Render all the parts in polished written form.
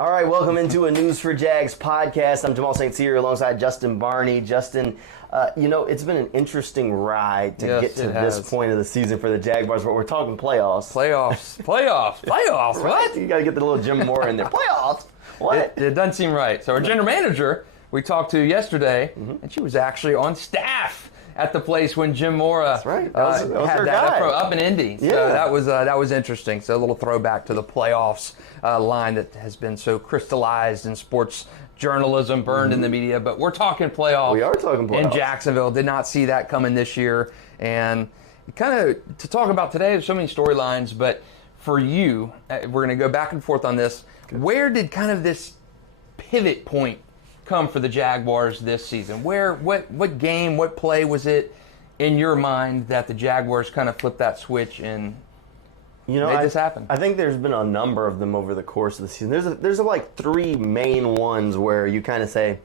All right, welcome into a News4JAGs podcast. I'm Jamal St here alongside Justin Barney. Justin, it's been an interesting ride to get to this point of the season for the Jaguars, but we're talking playoffs. Playoffs. Right? What? You got to get the little Jim Moore in there. Playoffs. What? It doesn't seem right. So our general manager we talked to yesterday, and she was actually on staff at the place when Jim Moore That's right. That was had her that guy. up in Indy. So that was interesting. So a little throwback to the playoffs line that has been so crystallized in sports journalism, burned in the media. But we're talking playoffs. We are talking playoffs. In Jacksonville. Did not see that coming this year. And kind of to talk about today, there's so many storylines. But for you, we're going to go back and forth on this. Okay. Where did kind of this pivot point come for the Jaguars this season? What game, what play was it in your mind that the Jaguars kind of flipped that switch and made this happen? I think there's been a number of them over the course of the season. There's like three main ones where you kind of say,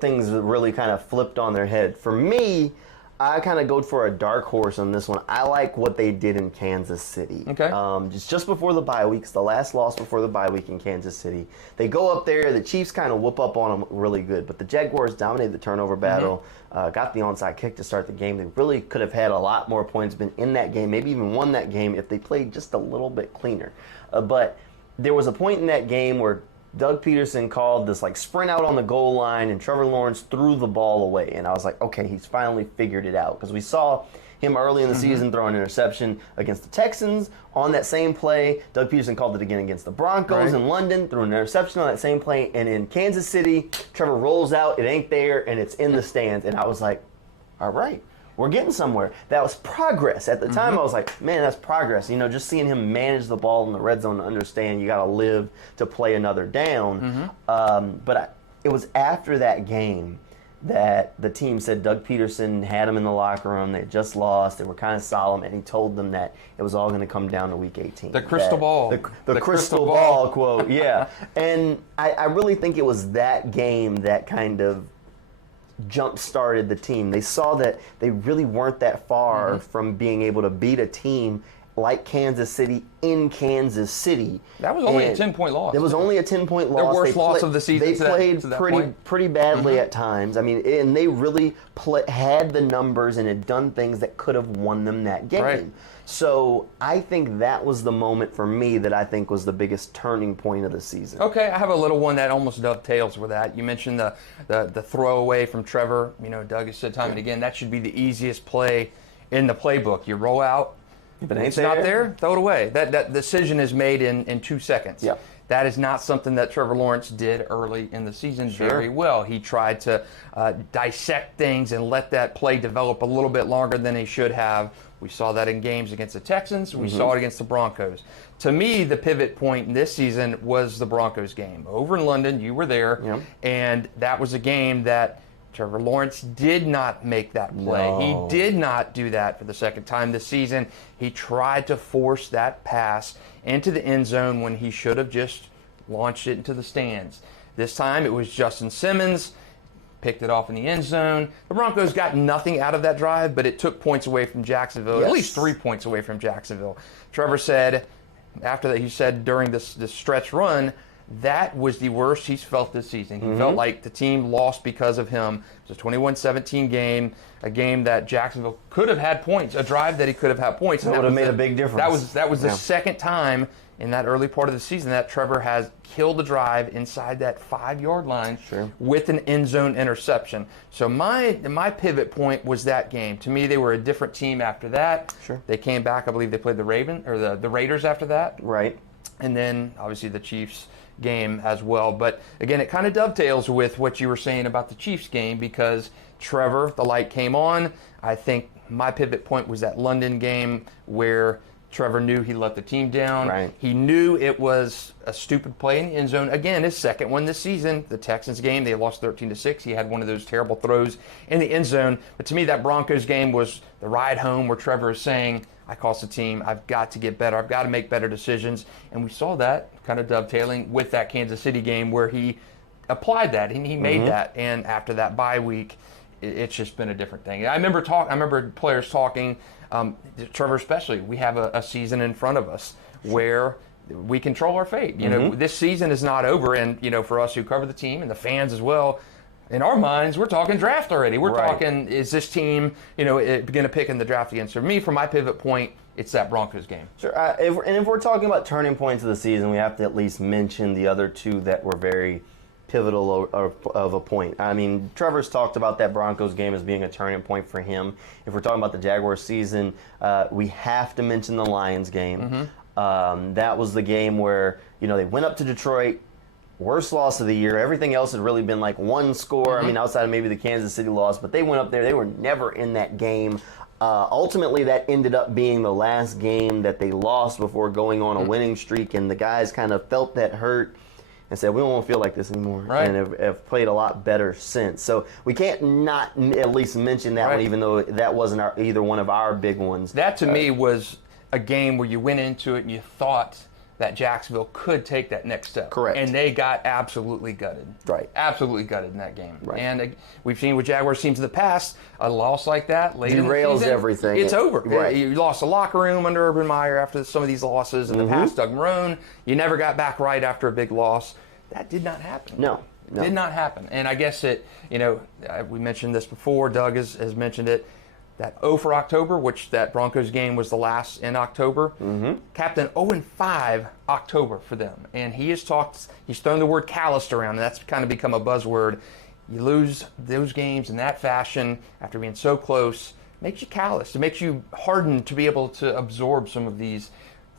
things really kind of flipped on their head. For me, I kind of go for a dark horse on this one. I like what they did in Kansas City. Okay. Just before the bye week, it's the last loss before the bye week in Kansas City. They go up there, the Chiefs kind of whoop up on them really good, but the Jaguars dominated the turnover battle, got the onside kick to start the game. They really could have had a lot more points, been in that game, maybe even won that game if they played just a little bit cleaner. But there was a point in that game where Doug Peterson called this sprint out on the goal line, and Trevor Lawrence threw the ball away. And I was like, okay, he's finally figured it out. Because we saw him early in the season throw an interception against the Texans. On that same play, Doug Peterson called it again against the Broncos in London, threw an interception on that same play. And in Kansas City, Trevor rolls out, it ain't there, and it's in the stands. And I was like, all right, we're getting somewhere. That was progress. At the time, I was like, man, that's progress. Just seeing him manage the ball in the red zone to understand you got to live to play another down. It was after that game that the team said Doug Peterson had him in the locker room. They had just lost. They were kind of solemn, and he told them that it was all going to come down to Week 18. The crystal ball. The crystal ball quote, yeah. And I really think it was that game that kind of jump-started the team. They saw that they really weren't that far from being able to beat a team like Kansas City in Kansas City. That was only a 10-point loss. It was only a 10-point loss. Their worst loss of the season. They played pretty badly at times. I mean, and they really had the numbers and had done things that could have won them that game. Right. So I think that was the moment for me that I think was the biggest turning point of the season. Okay, I have a little one that almost dovetails with that. You mentioned the throwaway from Trevor. Doug has said time and again, that should be the easiest play in the playbook. You roll out, if it's not there, throw it away. That decision is made in 2 seconds. Yep. That is not something that Trevor Lawrence did early in the season very well. He tried to dissect things and let that play develop a little bit longer than he should have. We saw that in games against the Texans. We saw it against the Broncos. To me, the pivot point in this season was the Broncos game. Over in London, you were there, and that was a game that Trevor Lawrence did not make that play. No. He did not do that for the second time this season. He tried to force that pass into the end zone when he should have just launched it into the stands. This time it was Justin Simmons, picked it off in the end zone. The Broncos got nothing out of that drive, but it took points away from Jacksonville, at least 3 points away from Jacksonville. Trevor said, after that, he said during this stretch run, that was the worst he's felt this season. He felt like the team lost because of him. It was a 21-17 game, a game that Jacksonville could have had points, a drive that he could have had points. That would have made a big difference. That was the second time in that early part of the season that Trevor has killed a drive inside that 5-yard line with an end zone interception. So my pivot point was that game. To me, they were a different team after that. They came back. I believe they played the Raiders after that. Right. And then obviously the Chiefs game as well. But again, it kind of dovetails with what you were saying about the Chiefs game because Trevor, the light came on. I think my pivot point was that London game where Trevor knew he let the team down. Right. He knew it was a stupid play in the end zone. Again, his second one this season, the Texans game, they lost 13-6. He had one of those terrible throws in the end zone. But to me, that Broncos game was the ride home where Trevor is saying, I cost the team. I've got to get better. I've got to make better decisions. And we saw that kind of dovetailing with that Kansas City game where he applied that and he made that. And after that bye week, it's just been a different thing. I remember players talking, Trevor especially, we have a season in front of us where we control our fate. You know, this season is not over, and for us who cover the team and the fans as well, in our minds, we're talking draft already. We're talking, is this team, going to pick in the draft again? So for me, for my pivot point, it's that Broncos game. Sure. If we're talking about turning points of the season, we have to at least mention the other two that were very pivotal of a point. I mean, Trevor's talked about that Broncos game as being a turning point for him. If we're talking about the Jaguars season, we have to mention the Lions game. That was the game where, they went up to Detroit, worst loss of the year. Everything else had really been like one score. I mean, outside of maybe the Kansas City loss, but they went up there. They were never in that game. Ultimately, that ended up being the last game that they lost before going on a winning streak, and the guys kind of felt that hurt and said, we don't want to feel like this anymore, and have played a lot better since. So we can't not at least mention that one, even though that wasn't either one of our big ones. That, to me, was a game where you went into it and you thought that Jacksonville could take that next step. Correct. And they got absolutely gutted. Right. Absolutely gutted in that game. Right. And we've seen with Jaguars teams in the past, a loss like that late in the season, everything. It's over. Right. You lost the locker room under Urban Meyer after some of these losses. In the past, Doug Marrone, you never got back right after a big loss. That did not happen. No. Did not happen. And I guess we mentioned this before, Doug has mentioned it, that 0 for October, which that Broncos game was the last in October, capped an 0-5 October for them. And he's thrown the word calloused around, and that's kind of become a buzzword. You lose those games in that fashion after being so close, makes you calloused. It makes you hardened to be able to absorb some of these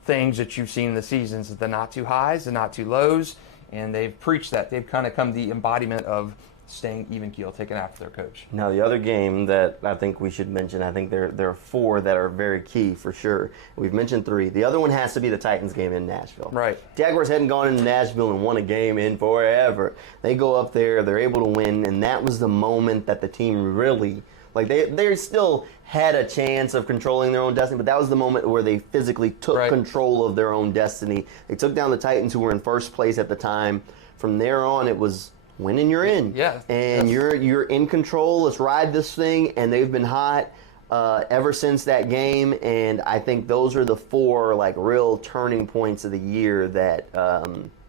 things that you've seen in the seasons, the not too highs, the not too lows, and they've preached that. They've kind of come the embodiment of staying even keel, taking after their coach. Now, the other game that I think we should mention, I think there are four that are very key for sure. We've mentioned three. The other one has to be the Titans game in Nashville. Right. Jaguars hadn't gone into Nashville and won a game in forever. They go up there, they're able to win, and that was the moment that the team really, they still had a chance of controlling their own destiny, but that was the moment where they physically took control of their own destiny. They took down the Titans, who were in first place at the time. From there on, it was win and you're in. Yeah. And you're in control. Let's ride this thing. And they've been hot ever since that game. And I think those are the four real turning points of the year that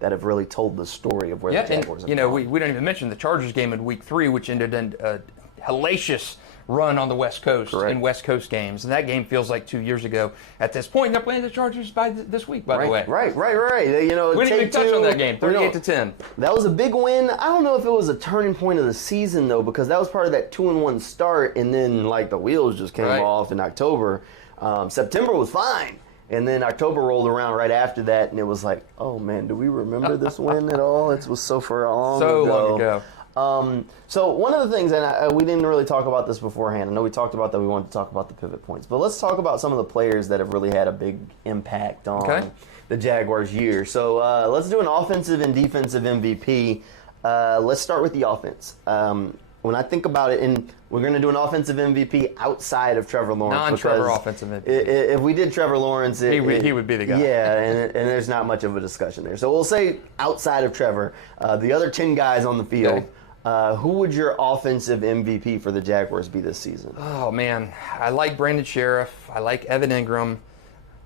have really told the story of where the Jaguars are. We don't even mention the Chargers game in Week 3, which ended in a hellacious run on the West Coast in West Coast games. And that game feels like 2 years ago at this point. They're playing the Chargers this week, by the way. Right. We didn't even touch on that game, 38-10. That was a big win. I don't know if it was a turning point of the season, though, because that was part of that 2-1 start, and then the wheels just came off in October. September was fine. And then October rolled around right after that, and it was like, oh, man, do we remember this win at all? It was so far long ago. So one of the things, and we didn't really talk about this beforehand. I know we talked about that we wanted to talk about the pivot points, but let's talk about some of the players that have really had a big impact on the Jaguars' year. So let's do an offensive and defensive MVP. Let's start with the offense. When I think about it, and we're going to do an offensive MVP outside of Trevor Lawrence. Non-Trevor offensive MVP. If we did Trevor Lawrence, he would be the guy. Yeah, and there's not much of a discussion there. So we'll say outside of Trevor, the other 10 guys on the field. Who would your offensive MVP for the Jaguars be this season? Oh, man. I like Brandon Sheriff. I like Evan Ingram.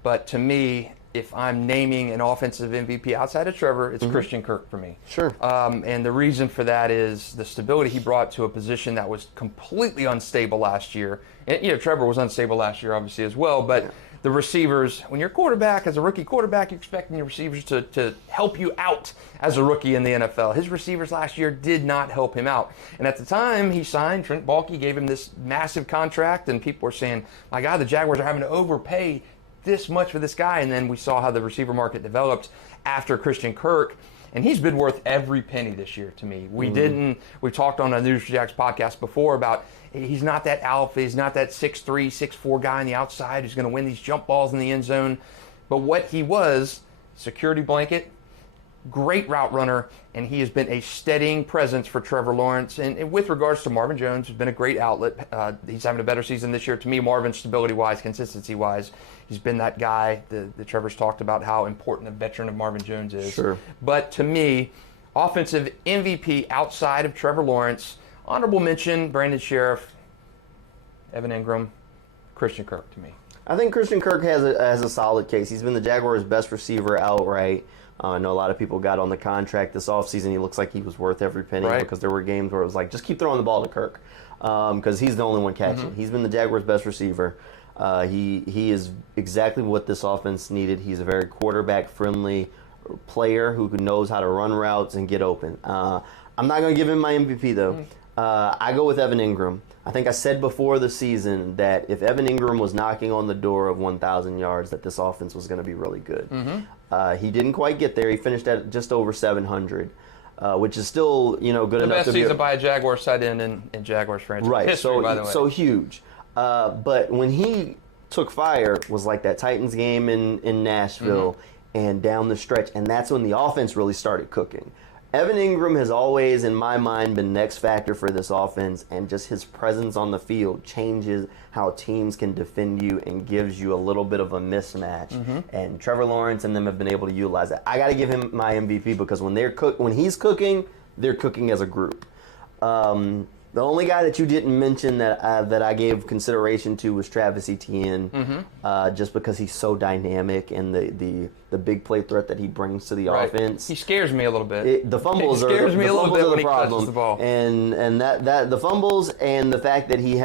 But to me, if I'm naming an offensive MVP outside of Trevor, it's Christian Kirk for me. Sure. And the reason for that is the stability he brought to a position that was completely unstable last year. And, Trevor was unstable last year, obviously, as well. But the receivers, when you're a quarterback, as a rookie quarterback, you're expecting your receivers to help you out as a rookie in the NFL. His receivers last year did not help him out. And at the time he signed, Trent Baalke gave him this massive contract, and people were saying, my God, the Jaguars are having to overpay this much for this guy. And then we saw how the receiver market developed after Christian Kirk. And he's been worth every penny this year to me. We talked on a News4JAGs podcast before about he's not that alpha, he's not that 6'3", 6'4" guy on the outside who's going to win these jump balls in the end zone. But what he was, security blanket, great route runner, and he has been a steadying presence for Trevor Lawrence. And with regards to Marvin Jones, who's been a great outlet. He's having a better season this year. To me, Marvin, stability-wise, consistency-wise, he's been that guy. The Trevor's talked about how important a veteran of Marvin Jones is. Sure. But to me, offensive MVP outside of Trevor Lawrence, honorable mention, Brandon Sheriff, Evan Ingram, Christian Kirk to me. I think Christian Kirk has a solid case. He's been the Jaguars' best receiver outright. I know a lot of people got on the contract this offseason. He looks like he was worth every penny because there were games where it was like, just keep throwing the ball to Kirk because he's the only one catching. He's been the Jaguars' best receiver. He is exactly what this offense needed. He's a very quarterback-friendly player who knows how to run routes and get open. I'm not going to give him my MVP, though. I go with Evan Ingram. I think I said before the season that if Evan Ingram was knocking on the door of 1,000 yards, that this offense was going to be really good. He didn't quite get there. He finished at just over 700, which is still, good enough to be the best season by a Jaguars side end in Jaguars franchise history, by the way. So huge. But when he took fire was like that Titans game in Nashville and down the stretch, and that's when the offense really started cooking. Evan Ingram has always, in my mind, been the X factor for this offense, and just his presence on the field changes how teams can defend you and gives you a little bit of a mismatch. And Trevor Lawrence and them have been able to utilize that. I got to give him my MVP because when he's cooking, they're cooking as a group. The only guy that you didn't mention that I gave consideration to was Travis Etienne, just because he's so dynamic and the big play threat that he brings to the offense. He scares me a little bit. The fumbles are the problem, the ball. and that the fumbles and the fact that he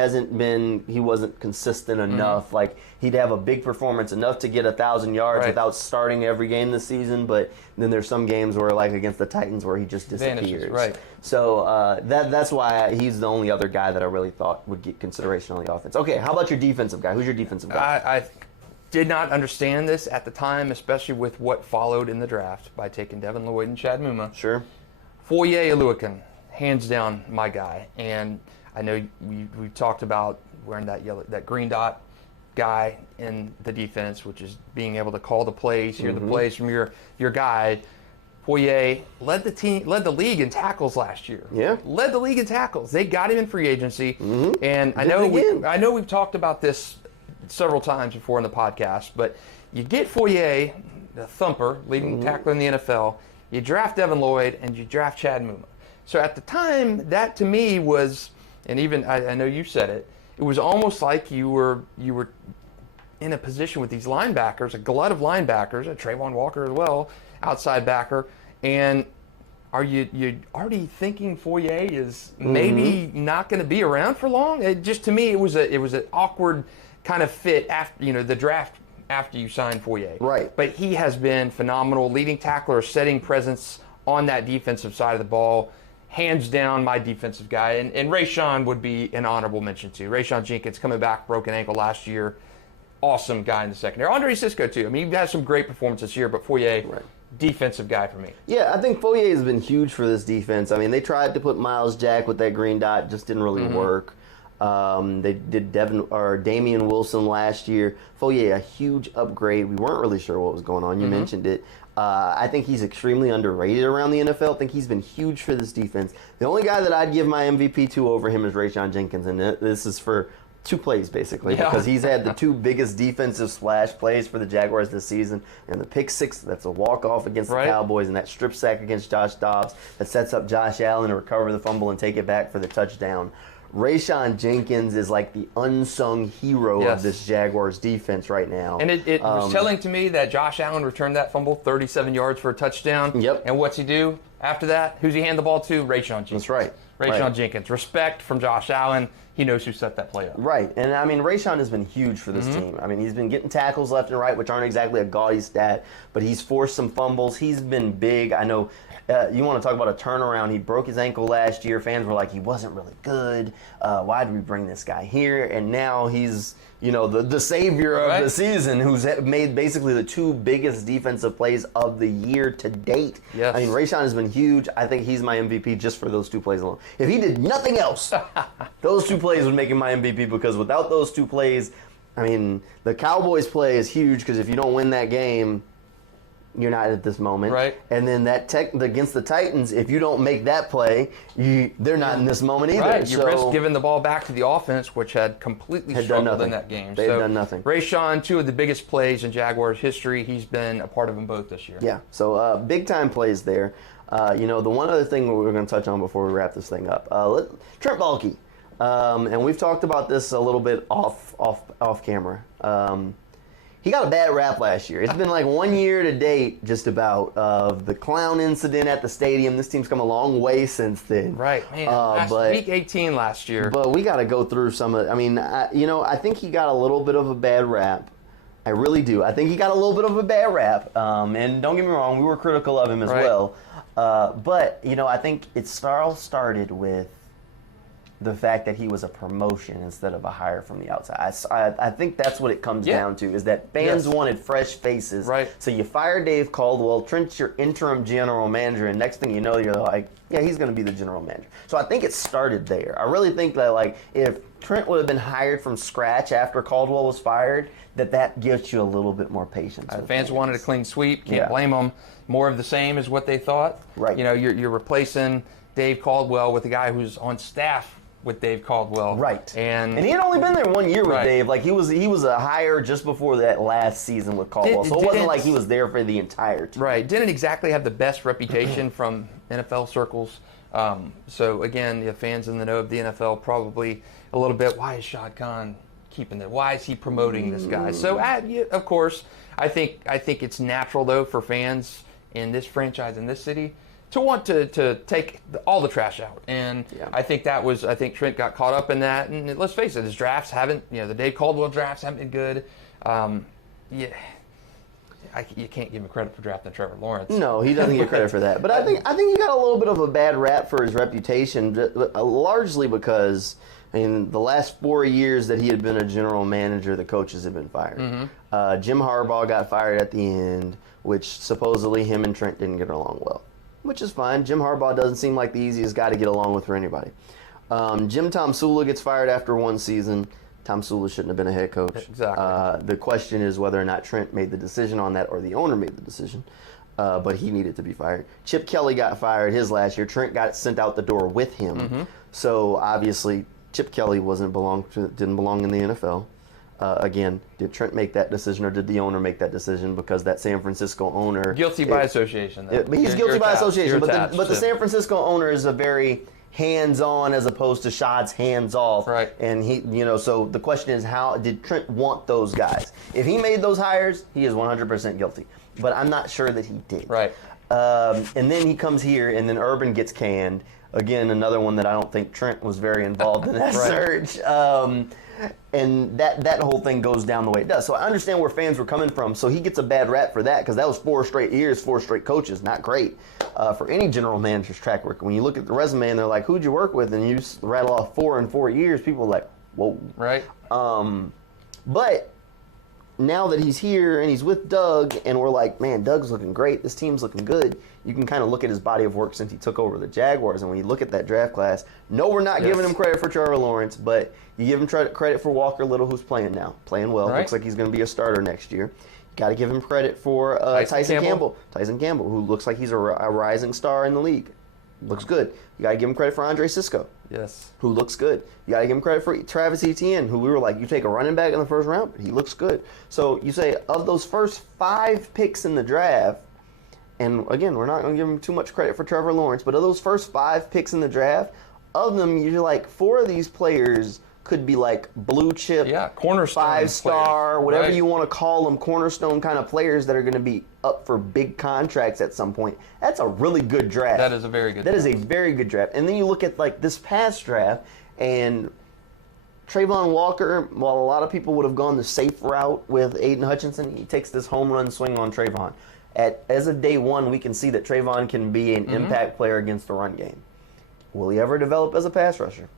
wasn't consistent enough. Like, he'd have a big performance enough to get 1,000 yards without starting every game this season, but then there's some games where, like against the Titans, where he just disappears. Vanishes, So that's why he's the only other guy that I really thought would get consideration on the offense. Okay, how about your defensive guy? Who's your defensive guy? I did not understand this at the time, especially with what followed in the draft by taking Devin Lloyd and Chad Muma. Sure. Foye Oluokun, hands down my guy. And I know we talked about wearing that green dot guy in the defense, which is being able to call the plays, hear the plays from your guy. Foye led the league in tackles last year. Yeah, led the league in tackles. They got him in free agency, and I know we've talked about this several times before in the podcast. But you get Foye, the thumper, leading tackler in the NFL. You draft Devin Lloyd, and you draft Chad Muma. So at the time, that to me was, and even I know you said it, it was almost like you were in a position with these linebackers, a glut of linebackers, a Trayvon Walker as well, outside backer, and are you already thinking Foye is maybe not going to be around for long? It just, to me, it was an awkward kind of fit after the draft after you signed Foye. Right. But he has been phenomenal, leading tackler, setting presence on that defensive side of the ball. Hands down, my defensive guy, and Rayshon would be an honorable mention too. Rayshon Jenkins coming back, broken ankle last year. Awesome guy in the secondary. Andre Cisco too. I mean, he had some great performances here, but Foye, defensive guy for me. Yeah, I think Foye has been huge for this defense. I mean, they tried to put Miles Jack with that green dot, just didn't really work. They did Damian Wilson last year. Foye, a huge upgrade. We weren't really sure what was going on. You mentioned it. I think he's extremely underrated around the NFL. I think he's been huge for this defense. The only guy that I'd give my MVP to over him is Rayshon Jenkins, and this is for 2 plays, basically, because he's had the 2 biggest defensive splash plays for the Jaguars this season, and the pick 6, that's a walk-off against the Cowboys, and that strip sack against Josh Dobbs that sets up Josh Allen to recover the fumble and take it back for the touchdown. Rayshon Jenkins is like the unsung hero of this Jaguars defense right now. And it was telling to me that Josh Allen returned that fumble 37 yards for a touchdown. Yep. And what's he do after that? Who's he hand the ball to? Rayshon Jenkins. That's right. Rayshon Jenkins. Respect from Josh Allen. He knows who set that play up. Right. And, I mean, Rayshon has been huge for this team. I mean, he's been getting tackles left and right, which aren't exactly a gaudy stat, but he's forced some fumbles. He's been big. I know you want to talk about a turnaround. He broke his ankle last year. Fans were like, he wasn't really good. Why did we bring this guy here? And now he's, the savior of the season, who's made basically the 2 biggest defensive plays of the year to date. Yes. I mean, Rayshon has been huge. I think he's my MVP just for those 2 plays alone. If he did nothing else, those 2 plays would make him my MVP, because without those 2 plays, I mean, the Cowboys play is huge, because if you don't win that game, you're not at this moment. Right. And then against the Titans, if you don't make that play, they're not in this moment either. Right. You risk giving the ball back to the offense, which had completely struggled in that game. They've done nothing. Rayshon, 2 of the biggest plays in Jaguars history. He's been a part of them both this year. Yeah. So big-time plays there. The one other thing we're going to touch on before we wrap this thing up, Trent Baalke. And we've talked about this a little bit off camera. He got a bad rap last year. It's been like 1 year to date, just about, of the clown incident at the stadium. This team's come a long way since then. Right, man. Week 18 last year. But we got to go through some of. I mean, I think he got a little bit of a bad rap. I really do. I think he got a little bit of a bad rap. And don't get me wrong, we were critical of him as well. But I think it all started with the fact that he was a promotion instead of a hire from the outside. I think that's what it comes down to, is that fans wanted fresh faces. Right. So you fire Dave Caldwell, Trent's your interim general manager, and next thing you know, you're like, yeah, he's going to be the general manager. So I think it started there. I really think that, like, if Trent would have been hired from scratch after Caldwell was fired, that gives you a little bit more patience. Fans wanted a clean sweep. Can't blame them. More of the same is what they thought. Right. You're replacing Dave Caldwell with a guy who's on staff with Dave Caldwell. Right. And he had only been there 1 year with Dave. Like, he was a hire just before that last season with Caldwell. So it wasn't like he was there for the entire team. Right. Didn't exactly have the best reputation from NFL circles. So again, the fans in the know of the NFL probably a little bit, why is Shad Khan keeping that? Why is he promoting this guy? So of course, I think it's natural though for fans in this franchise in this city to want to take all the trash out. And I think Trent got caught up in that. And let's face it, his drafts haven't, the Dave Caldwell drafts haven't been good. You can't give him credit for drafting Trevor Lawrence. No, he doesn't get credit for that. But I think he got a little bit of a bad rap for his reputation, largely because, the last 4 years that he had been a general manager, the coaches had been fired. Jim Harbaugh got fired at the end, which supposedly him and Trent didn't get along well. Which is fine. Jim Harbaugh doesn't seem like the easiest guy to get along with for anybody. Jim Tomsula gets fired after one season. Tomsula shouldn't have been a head coach. Exactly. The question is whether or not Trent made the decision on that or the owner made the decision. But he needed to be fired. Chip Kelly got fired his last year. Trent got sent out the door with him. So obviously Chip Kelly didn't belong in the NFL. Again, did Trent make that decision or did the owner make that decision? Because that San Francisco owner... Guilty by association. He's guilty by association. But the San Francisco owner is a very hands-on as opposed to Shad's hands-off. Right. And so the question is, how did Trent want those guys? If he made those hires, he is 100% guilty. But I'm not sure that he did. Right. And then he comes here, and then Urban gets canned. Again, another one that I don't think Trent was very involved in that search. And that whole thing goes down the way it does. So I understand where fans were coming from. So he gets a bad rap for that because that was 4 straight years, 4 straight coaches. Not great for any general manager's track record. When you look at the resume and they're like, who'd you work with? And you just rattle off 4 in 4 years, people are like, whoa. Right. But now that he's here and he's with Doug and we're like, man, Doug's looking great. This team's looking good. You can kind of look at his body of work since he took over the Jaguars. And when you look at that draft class, no, we're not giving him credit for Trevor Lawrence, but you give him credit for Walker Little, who's playing now. Playing well. Looks like he's going to be a starter next year. You got to give him credit for Tyson Campbell. Tyson Campbell, who looks like he's a rising star in the league. Looks good. You got to give him credit for Andre Sisco. Yes. Who looks good. You got to give him credit for Travis Etienne, who we were like, you take a running back in the first round, but he looks good. So you say, of those first 5 picks in the draft, and again, we're not going to give him too much credit for Trevor Lawrence, but of those first 5 picks in the draft, of them, you're like, 4 of these players could be like blue chip, cornerstone 5-star, players. whatever you want to call them, cornerstone kind of players that are going to be up for big contracts at some point. That's a really good draft. That is a very good draft. That is a very good draft. And then you look at like this past draft, and Trayvon Walker, while a lot of people would have gone the safe route with Aiden Hutchinson, he takes this home run swing on Trayvon. As of day one, we can see that Trayvon can be an impact player against the run game. Will he ever develop as a pass rusher?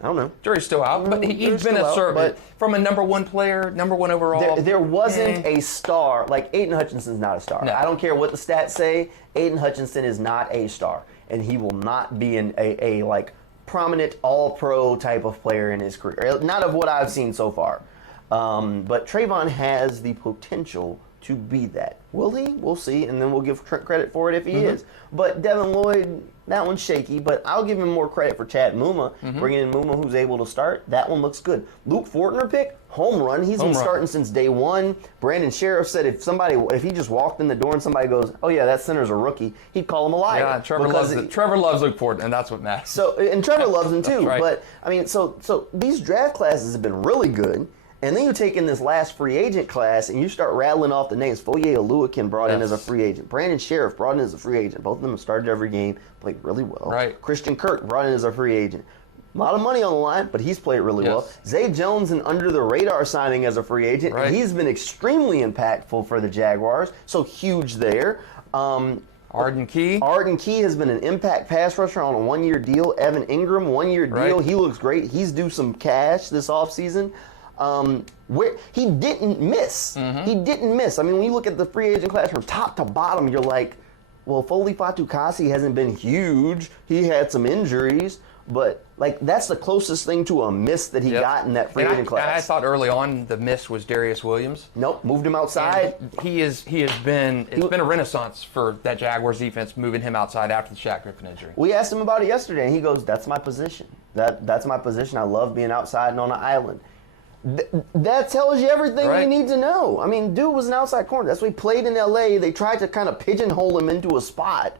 I don't know. Jury's still out, but he's been a certain from a number 1 player, number 1 overall. There wasn't a star. Like, Aiden Hutchinson's not a star. No. I don't care what the stats say. Aiden Hutchinson is not a star, and he will not be a like prominent all-pro type of player in his career. Not of what I've seen so far. But Trayvon has the potential to be that. Will he? We'll see, and then we'll give Trent credit for it if he is. But Devin Lloyd, that one's shaky, but I'll give him more credit for Chad Muma, bringing in Muma who's able to start. That one looks good. Luke Fortner pick, home run. He's been starting since day one. Brandon Sheriff said if he just walked in the door and somebody goes, oh yeah, that center's a rookie, he'd call him a liar. Yeah, Trevor loves Luke Fortner, and that's what matters. So, and Trevor loves him too. Right. But I mean, so these draft classes have been really good. And then you take in this last free agent class and you start rattling off the names. Foye Oluwakin brought in as a free agent. Brandon Sheriff brought in as a free agent. Both of them have started every game, played really well. Right. Christian Kirk brought in as a free agent. A lot of money on the line, but he's played really well. Zay Jones, an under-the-radar signing as a free agent. And he's been extremely impactful for the Jaguars, so huge there. Arden Key. Arden Key has been an impact pass rusher on a one-year deal. Evan Ingram, one-year deal. He looks great. He's due some cash this offseason. Where he didn't miss. He didn't miss. I mean, when you look at the free agent class from top to bottom, you're like, well, Foley Fatukasi hasn't been huge. He had some injuries, but like that's the closest thing to a miss that he got in that free agent class. And I thought early on the miss was Darius Williams. Nope, moved him outside. And he has been a renaissance for that Jaguars defense, moving him outside after the Shaq Griffin injury. We asked him about it yesterday, and he goes, "That's my position. That's my position. I love being outside and on an island." That tells you everything you need to know. I mean, dude was an outside corner. That's why he played in L.A. They tried to kind of pigeonhole him into a spot,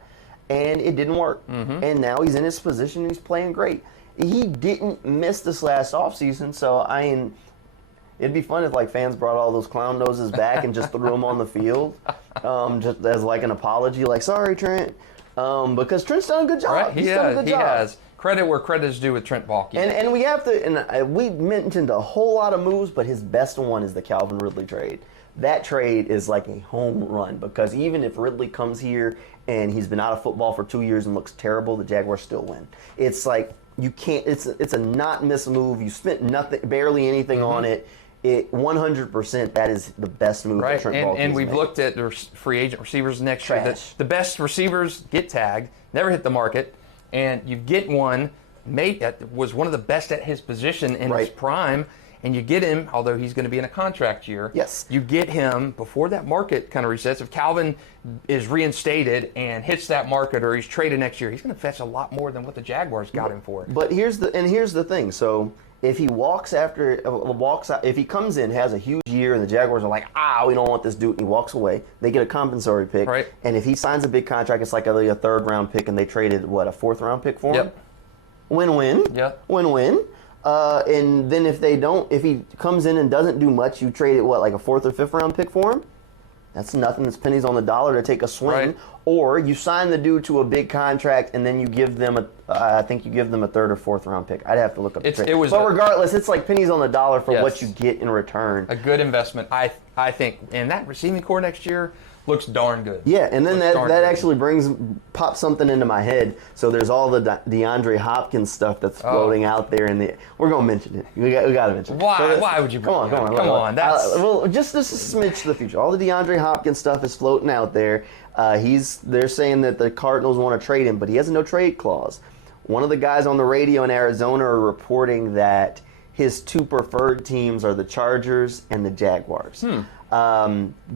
and it didn't work. And now he's in his position, and he's playing great. He didn't miss this last offseason, so I mean, it'd be fun if like fans brought all those clown noses back and just threw them on the field, just as like an apology, like sorry Trent, because Trent's done a good job. Right. He has. Credit where credit is due with Trent Baalke. And we have to, and we mentioned a whole lot of moves, but his best one is the Calvin Ridley trade. That trade is like a home run because even if Ridley comes here and he's been out of football for 2 years and looks terrible, the Jaguars still win. It's like you can't. It's a not miss move. You spent nothing, barely anything on it. 100%. That is the best move that Trent Baalke and we've made. looked at the free agent receivers next year. The best receivers get tagged, never hit the market. And you get one, that was one of the best at his position in his prime, and you get him, although he's going to be in a contract year. Yes. You get him before that market kind of resets. If Calvin is reinstated and hits that market or he's traded next year, he's going to fetch a lot more than what the Jaguars got him for. But here's the thing. So if he if he comes in, has a huge year, and the Jaguars are like, we don't want this dude, and he walks away, they get a compensatory pick. Right. And if he signs a big contract, it's like a third-round pick, and they traded, a fourth-round pick for him? Win-win. Yep. Win-win. And then if he comes in and doesn't do much, you trade it, like a fourth or fifth-round pick for him? That's nothing. It's pennies on the dollar to take a swing. Right. Or you sign the dude to a big contract, and then you give them I think you give them a third or fourth round pick. I'd have to look up the trade. But regardless, it's like pennies on the dollar for what you get in return. A good investment, I think. And that receiving core next year looks darn good. Yeah, and then that actually pops something into my head. So there's all the DeAndre Hopkins stuff that's floating out there, we're gonna mention it. We got to mention it. Why would you? Come on. Well, just a smidge to the future. All the DeAndre Hopkins stuff is floating out there. They're saying that the Cardinals want to trade him, but he has a no trade clause. One of the guys on the radio in Arizona are reporting that his two preferred teams are the Chargers and the Jaguars.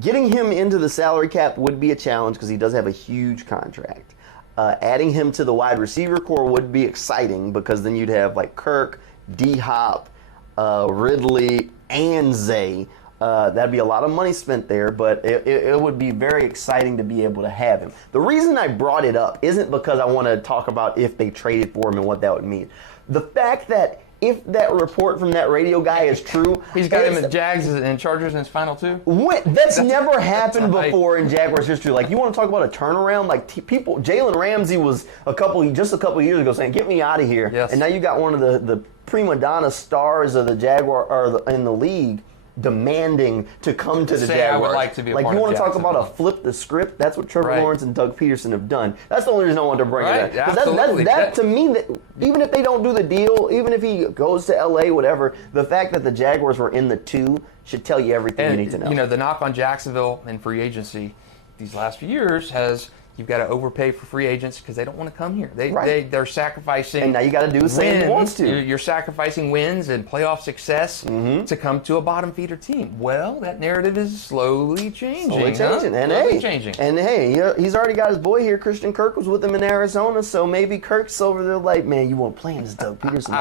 Getting him into the salary cap would be a challenge because he does have a huge contract. Adding him to the wide receiver core would be exciting because then you'd have like Kirk, D-Hop, Ridley, and Zay. That'd be a lot of money spent there, but it would be very exciting to be able to have him. The reason I brought it up isn't because I want to talk about if they traded for him and what that would mean. The fact that if that report from that radio guy is true, he's got him in Jags and Chargers in his final two. That's never happened before in Jaguars history. Like, you want to talk about a turnaround? Like, Jalen Ramsey was just a couple years ago saying, "Get me out of here," and now you got one of the prima donna stars of the Jaguar in the league demanding to come to the Jaguars. I would like to be a part you of want to talk about a flip the script? That's what Trevor Lawrence and Doug Peterson have done. That's the only reason I wanted to bring it up. Absolutely. That to me, even if they don't do the deal, even if he goes to LA, whatever, the fact that the Jaguars were in the two should tell you everything you need to know. You know, the knock on Jacksonville and free agency these last few years has You've got to overpay for free agents because they don't want to come here. They're sacrificing. And now you got to do the same he wants to. You're sacrificing wins and playoff success to come to a bottom feeder team. Well, that narrative is slowly changing. And hey, he's already got his boy here. Christian Kirk was with him in Arizona, so maybe Kirk's over there like, man, you won't play in this Doug Peterson.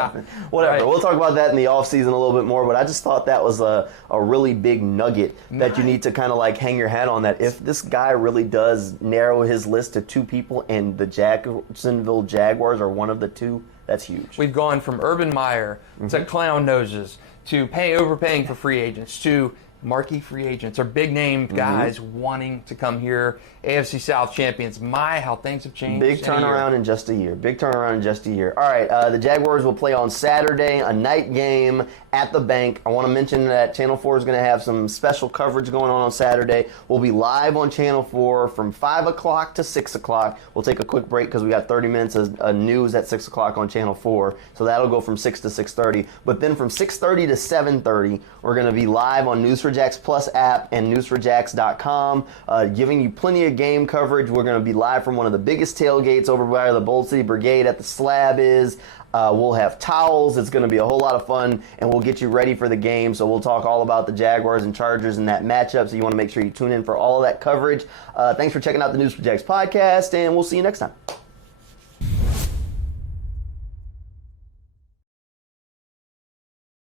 Whatever. Right. We'll talk about that in the offseason a little bit more, but I just thought that was a really big nugget that you need to kind of like hang your hat on, that if this guy really does narrow his list to 2 people and the Jacksonville Jaguars are one of the 2, that's huge. We've gone from Urban Meyer to clown noses to overpaying for free agents to marquee free agents or big name guys wanting to come here. AFC South champions. How things have changed. Big turnaround in just a year. All right, the Jaguars will play on Saturday, a night game at the Bank. I want to mention that Channel 4 is going to have some special coverage going on Saturday. We'll be live on Channel 4 from 5 o'clock to 6 o'clock. We'll take a quick break because we got 30 minutes of news at 6 o'clock on Channel 4. So that'll go from 6 to 6:30. But then from 6:30 to 7:30, we're going to be live on News4JAGs Plus app and News4JAGs.com, giving you plenty of game coverage. We're going to be live from one of the biggest tailgates over by the Bold City Brigade at the Slab is. We'll have towels. It's going to be a whole lot of fun, and we'll get you ready for the game. So we'll talk all about the Jaguars and Chargers and that matchup. So you want to make sure you tune in for all of that coverage. Thanks for checking out the News4JAGs podcast, and we'll see you next time.